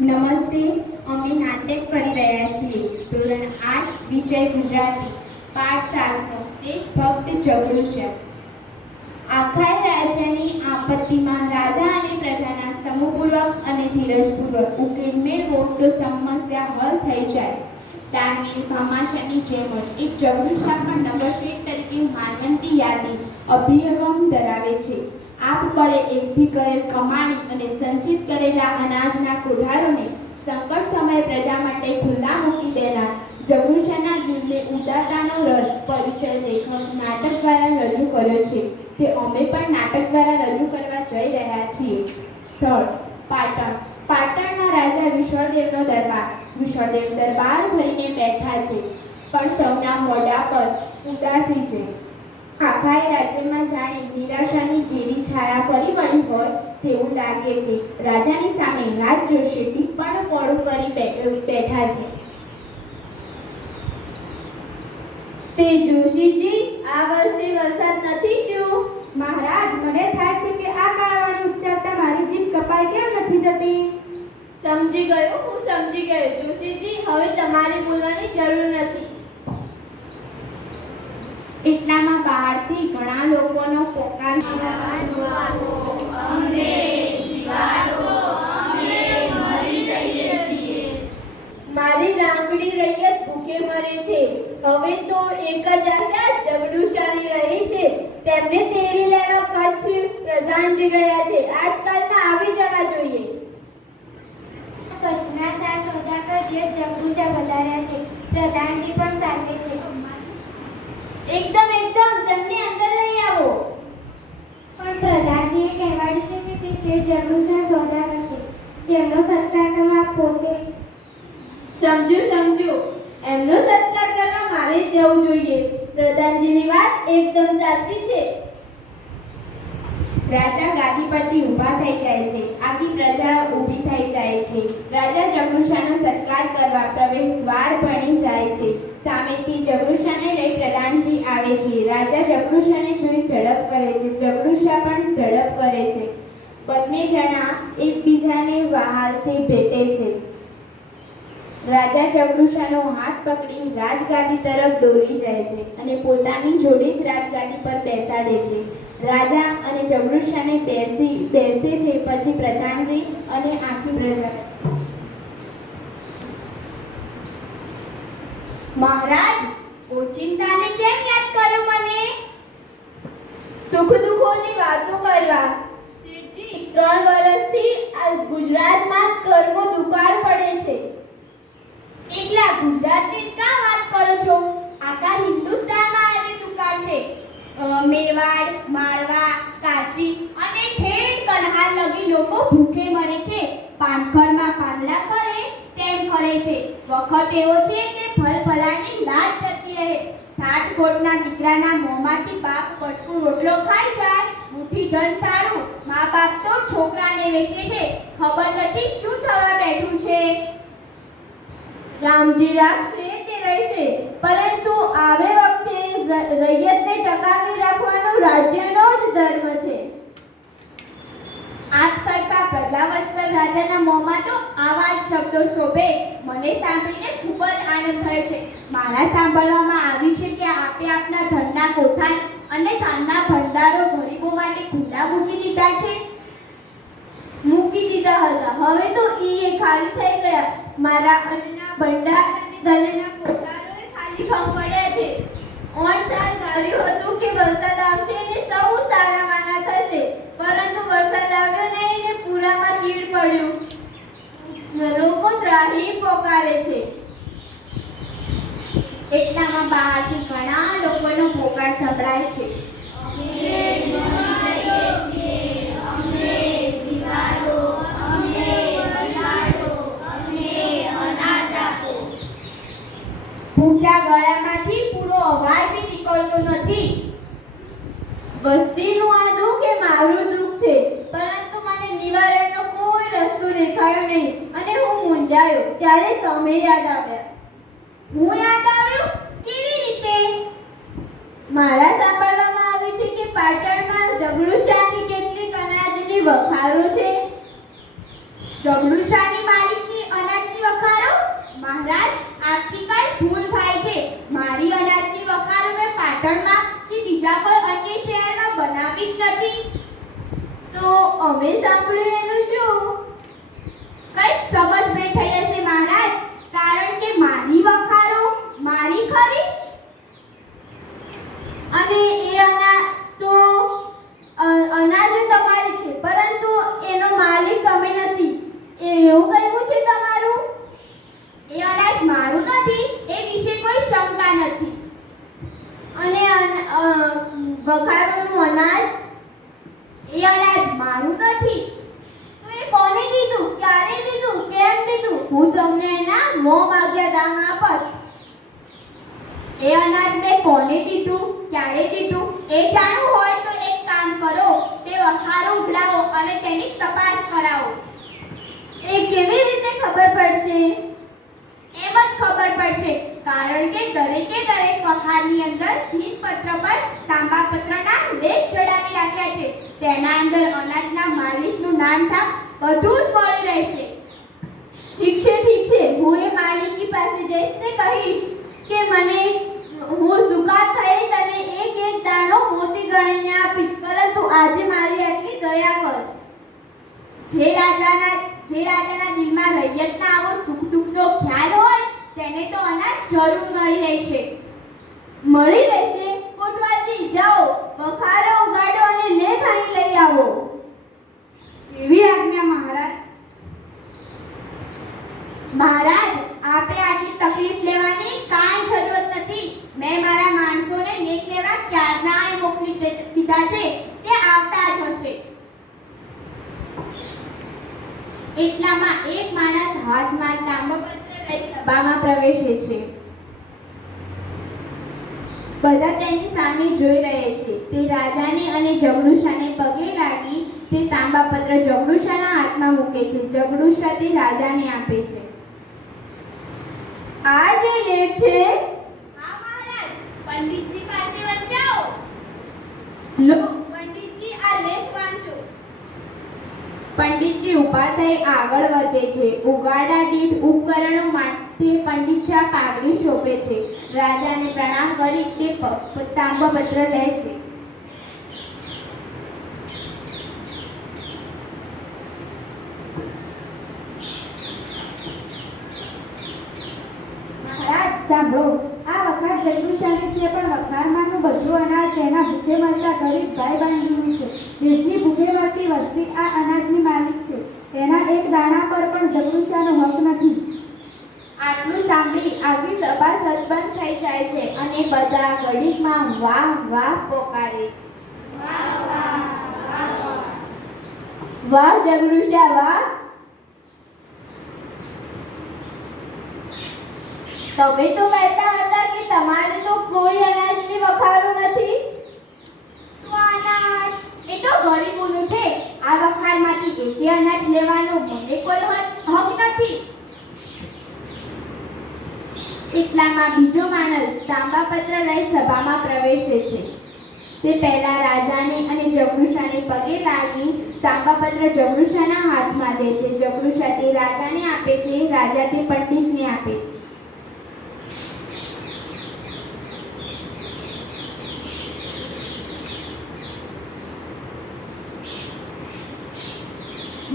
નમસ્તે, અમે નાટક કરી રહ્યા છીએ. ધોરણ 8 વિષય ગુજરાતી, પાઠ 7નો દેશભક્ત જગૃશ્ય. આખાય રાજ્યની આપત્તિમાં રાજા અને પ્રજાના સમૂહપૂર્વક અને ધીરજપૂર્વક ઉકેલ મેળવો તો સમસ્યા હલ થઈ જાય. તાનવીર ભામાશાની જેમ જ એક જગૃશ્ય પણ નગરશ્રેષ્ઠ તરીકે માનવંતી યાદી અભિયમ ધરાવે છે. આપ બળે એકઠી કરેલ કમાણી અને સંચિત કરેલા અનાજના કોઠારોને સંકટ સમયે પ્રજા માટે ખુલ્લા મૂકી દેનાર જગૃશ્યના દિલને ઉદારતાનો રસ પરિચય લેખક નાટક દ્વારા રજૂ કર્યો છે. તે અમે પણ નાટક દ્વારા રજૂ કરવા જઈ રહ્યા છીએ. સ્થળ પાટણ. પાટણના રાજા વિશળદેવનો દરબાર. વિશળદેવ દરબાર ભરીને બેઠા છે, પણ સૌના મોઢા પર ઉદાસી છે. આખાય રાજ્યમાં જાણે નિરાશાની ઘેરી છાયા ફરી વળી હોય તેવું લાગે છે. રાજાની સામે રાજ જોશી ટીપણ પોળું કરી બેઠા છે. તે જોશીજી, આ વર્ષે વરસાદ નથી શું? મહારાજ, મને થાય છે કે આ કાળવાણી ઉચ્ચારતા મારી જીભ કપાઈ કેમ નથી જતી? સમજી ગયો, હું સમજી ગયો. જોશીજી, હવે તમારે બોલવાની જરૂર નથી. એટલામાં બહારથી ઘણા લોકોનો પોકાર મારી રાંકડી રૈયત ભૂખે મરે છે. હવે તો એક જ આશા જગડુશાની રહી છે. તેમને તેડી લેવા કચ્છ પ્રધાનજી ગયા છે. આજકાલમાં આવી જવા જોઈએ. કચ્છના સાર સોદાગર જે જગૃશ્ય વધાર્યા છે, પ્રધાનજી પણ સાથે છે. એકદમ તેમને અંદર લઈ આવો. પણ પ્રધાનજીએ કહેવાડ્યું છે કે તે શેઠ જગૃશ્ય સોદાગર છે. તેમનો સત્કાર કરવા પોતે સમજુ. એમનો સત્કાર કરવા મારે જ જવું જોઈએ. પ્રધાનજીની વાત એકદમ સાચી છે. રાજા ગાદી પરથી ઊભા થઈ જાય છે. આખી પ્રજા ઊભી થઈ જાય છે. રાજા જગૃશ્યનો સત્કાર કરવા પ્રવેશ દ્વાર ભણી જાય છે. સામેથી જગૃશ્યને લઈ પ્રધાનજી આવે છે. રાજા જગૃશ્યને જોઈ ઝડપ કરે છે. જગૃશ્ય પણ ઝડપ કરે છે. બંને જણા એકબીજાને વહાલથી ભેટે છે. રાજા જગૃશ્યનો હાથ પકડી રાજગાદી તરફ દોરી જાય છે અને પોતાની જોડે જ રાજગાદી પર બેસાડે છે. રાજા અને જગૃશ્યને બેસે છે. પછી પ્રધાનજી અને આખી પ્રજા. મહારાજ, ઓચિંતાને કેમ યાદ કર્યો મને? સુખ દુઃખોની વાતો કરવા. શેઠજી, 3 વર્ષથી આ ગુજરાતમાં કર્મો દુકાળ પડે છે. એકલા ગુજરાતની કા વાત કરો છો? આખા હિન્દુસ્તાનમાં એવી દુકાળ છે. મેવાડ, મારવા, કાશી અને ઠેઠ કન્હાર લગી લોકો ભૂખે મરે છે. પાનખરમાં પાંદડા કરે તેમ ખરે છે. વખત એવો છે કે ફલફલાની લાજ જતી રહે. 7 કોટના દીકરાના મોંમાંથી બાપ પટકું રોટલો ખાઈ જાય. મુઠ્ઠી ધન સારું, મા બાપ તો છોકરાને વેચે છે. ખબર નથી શું થવા બેઠું છે. રામજી રાખશે તે રહેશે, પરંતુ આવે વખતે રૈયતને ટકાવી રાખવાનો રાજ્યનો જ ધર્મ છે. આપ સરખા પ્રજાવત્સલ રાજાના મોંમાં તો આવા જ શબ્દો શોભે. મને સાંભળીને ખૂબ જ આનંદ થયો છે. મારા સાંભળવામાં આવ્યું છે કે આપે આપના ધનના કોઠા અને ધાનના ભંડારો ગરીબો માટે ખુલ્લા મૂકી દીધા છે. મૂકી દીધા હતા, હવે તો ઈ ખાલી થઈ ગયા. મારા અન્નના ભંડાર અને ધનના કોઠારોય ખાલી થવા પડ્યા છે. ઓણ સાલ ધાર્યું હતું કે વરસાદ આવશે અને સૌ સારાવાના થશે, પરંતુ વરસાદ આવ્યો નહીં ને પૂરામાં તીડ પડ્યું. લોકો ત્રાહી પોકારે છે. એટલામાં બહારથી ઘણા લોકોનો પોકાર સંભળાય છે. ભૂખ્યા ગળામાંથી પૂરો અવાજ નીકળતો નથી. વસ્તીનું આ દુઃખ એ મારું દુઃખ છે, પરંતુ મને નિવારણનો કોઈ રસ્તો દેખાયો નહીં અને હું મૂંઝાયો. ત્યારે તમે યાદ આવ્યા. હું યાદ આવ્યો? કેવી રીતે? મારા સાંભળવામાં આવ્યું છે કે પાટણમાં જગૃશ્યાની કેટલીક અનાજની વખારો છે. જગડુશાની માલિકની અમે સાંભળ્યું એનું શું? કંઈક સમજ બે થઈ હશે મહારાજ, કારણ કે મારી વખારો મારી ખરી અને એ અનાજ તમારી છે, પરંતુ એનો માલિક તમે નથી, એવું કહેવું છે તમારું? એ અનાજ મારું નથી એ વિશે કોઈ શંકા નથી. અને વખારોનું અનાજ એ અનાજ મારું નથી. તો એ કોને દીધું, ક્યારે દીધું, કેમ દીધું? હું તમને એના મોં માગ્યા દામ આપત. એ અનાજ મેં કોને દીધું, ક્યારે દીધું એ જાણવું હોય તો એક કામ કરો, તે વખારો ઉઘડાવો અને તેની તપાસ કરાવો. એ કેવી રીતે ખબર પડશે? એમ જ ખબર પડશે, કારણ કે દરેકે દરેક વખારની અંદર ભીંતપત્ર પર તાંબાપત્રના લેખ ચડાવી રાખ્યા છે. તેના અંદર અનાજના માલિકનું નામ ઠામ બધું જ મળી રહેશે. ઠીક છે, હું એ માલિકી પાસે જઈશ ને કહીશ કે હું સુકાળ થઈ તને એક એક દાણો મોતી ગણીને આપીશ, પરંતુ આજે મારી આટલી દયા કર. જે રાજાના દિલમાં રૈયતના આવો સુખ દુઃખનો ખ્યાલ હોય તેને તો અનાજ જરૂર મળી રહેશે. કોટવાલજી જાઓ, વખારો ઉગાડો અને લેખ અહીં લઈ આવો. જેવી આજ્ઞા મહારાજ. મહારાજ, આપે આટલી તકલીફ લેવાની કાંઈ જરૂરત નથી. મેં મારા માણસોને લેખ લેવા ક્યારના મોકલી દીધા છે, તે આવતા જ હશે. એટલામાં એક માણસ હાથમાં તાંબપત્ર લઈ સભામાં પ્રવેશે છે. બધા તેની સામે જોઈ રહે છે. તે રાજાને અને જગડુશાને પગે લાગી તે તાંબાપત્ર જગડુશાના હાથમાં મૂકે છે. જગડુશા તે રાજાને આપે છે. આ જે લેખ છે, હા મહારાજ, પંડિતજી પાસે વંચાવો. લો પંડિતજી, આ લેખ વાંચો. પંડિતજી ઊભા થઈ આગળ વધે છે. ઉગાડા દીઠ ઉપકરણો માટે પંડિતજી આ પાઘડી શોભે છે. રાજાને પ્રણામ કરી તે તાંબાપત્ર લે છે. મહારાજ સાંભળો, આ વખાર જગદુશાની છે, પણ વખારમાંનું બધું અનાજ તેના ભૂખે મરતા ગરીબ ભાઈ બહેનોનું છે. દેશની ભૂખે મરતી વસ્તી આ અનાજની માલિક છે. એના એક દાણા પર પણ જગદુશાનો હક નથી. આટલું સાંભળી આખી સભા સજ્જન થઈ જાય છે અને બધા ઘડીકમાં વાહ વાહ પોકારે છે. વાહ જગડુશા વાહ. તમે તો કહેતા હતા કે તમારે તો કોઈ અનાજની વખારો નથી. તો અનાજ એ તો ગરીબોનું છે. આ વખારમાંથી એકે અનાજ લેવાનો મને કોઈ હક નથી. એટલામાં બીજો માણસ તાંબાપત્ર લઈ સભામાં પ્રવેશે છે. તે પહેલા રાજાને અને જગડુશાને પગે લાગી તાંબાપત્ર જગડુશાના હાથમાં દે છે. જગડુશા તે રાજાને આપે છે. રાજા તે પંડિતને આપે છે.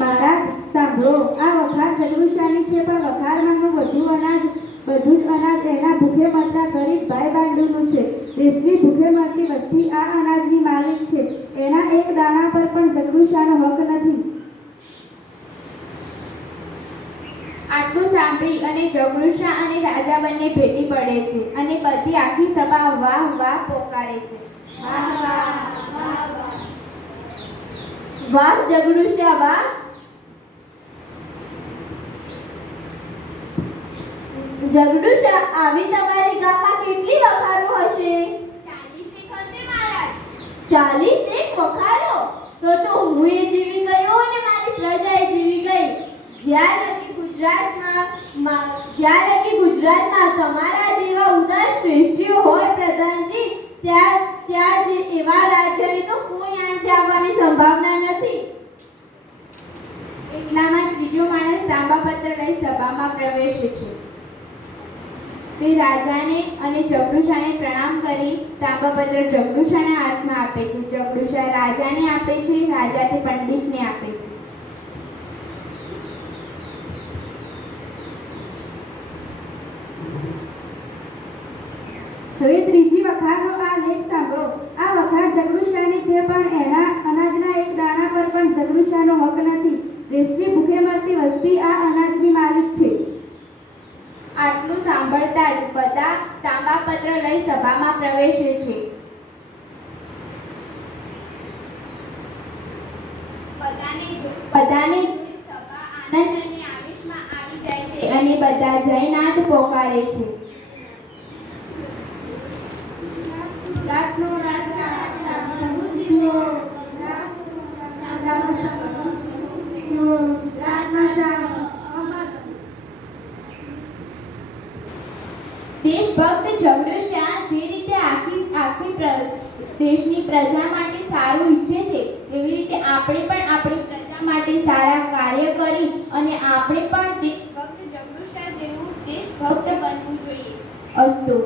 મહારાજ સાંભળો, આ વખાર જગદુશાની છે, પણ વખારમાંનું બધું જ અનાજ એના ભૂખે મરતા ગરીબ ભાઈ બાંડુનું છે. દેશની ભૂખે મરતી વસ્તી આ અનાજની માલિક છે. એના એક દાણા પર પણ જગદુશાનો હક નથી. આટલું સાંભળી અને જગડુશા અને રાજા બંને ભેટી પડે છે અને બધી આખી સભા વાહ વાહ પોકારે છે. વાહ જગડુશા વાહ. જગડુશા, આવી તમારી ગામમાં કેટલી વખારો હશે? 40 હશે મહારાજ. 40 વખારો? તો હું એ જીવી ગયો અને મારી પ્રજા એ જીવી ગઈ. જ્યાં લગી ગુજરાતમાં તમારા જેવા ઉદાર શ્રેષ્ઠીઓ હોય પ્રધાનજી, ત્યાં જ એવા રાજ્યની તો કોઈ આંચ આવવાની સંભાવના નથી. એટલામાં ત્રીજો માણસ તાંબાપત્ર લઈ સભામાં પ્રવેશે છે. તે રાજાને અને જગડુશાને પ્રણામ કરી તાંબાપત્ર જગડુશાના હાથમાં આપે છે. જગડુશા રાજાને આપે છે, રાજા તે પંડિતને આપે છે. હવે ત્રીજી વખારનો આ લેખ સાંભળો. આ વખાર જગડુશાની છે, પણ એના અનાજના એક દાણા પર પણ જગડુશાનો હક નથી. દેશની ભૂખે મરતી વસ્તી આ અનાજની માલિક છે. આટલું સાંભળતા જ બધા તાંબાપત્ર લઈ સભામાં પ્રવેશે છે. બધાને જોઈ સભા આનંદ અને આવેશમાં આવી જાય છે અને બધા જયનાથ પોકારે છે. ગુજરાતનો રાજા પ્રભુ જીવો, ગુજરાતમાં જાઓ. દેશભક્ત જગડુશા જે રીતે આખી દેશની પ્રજા માટે સારું ઈચ્છે છે, એવી રીતે આપણે પણ આપણી પ્રજા માટે સારા કાર્ય કરી અને આપણે પણ દેશભક્ત જગડુશા જેવું દેશભક્ત બનવું જોઈએ. અસ્તુ.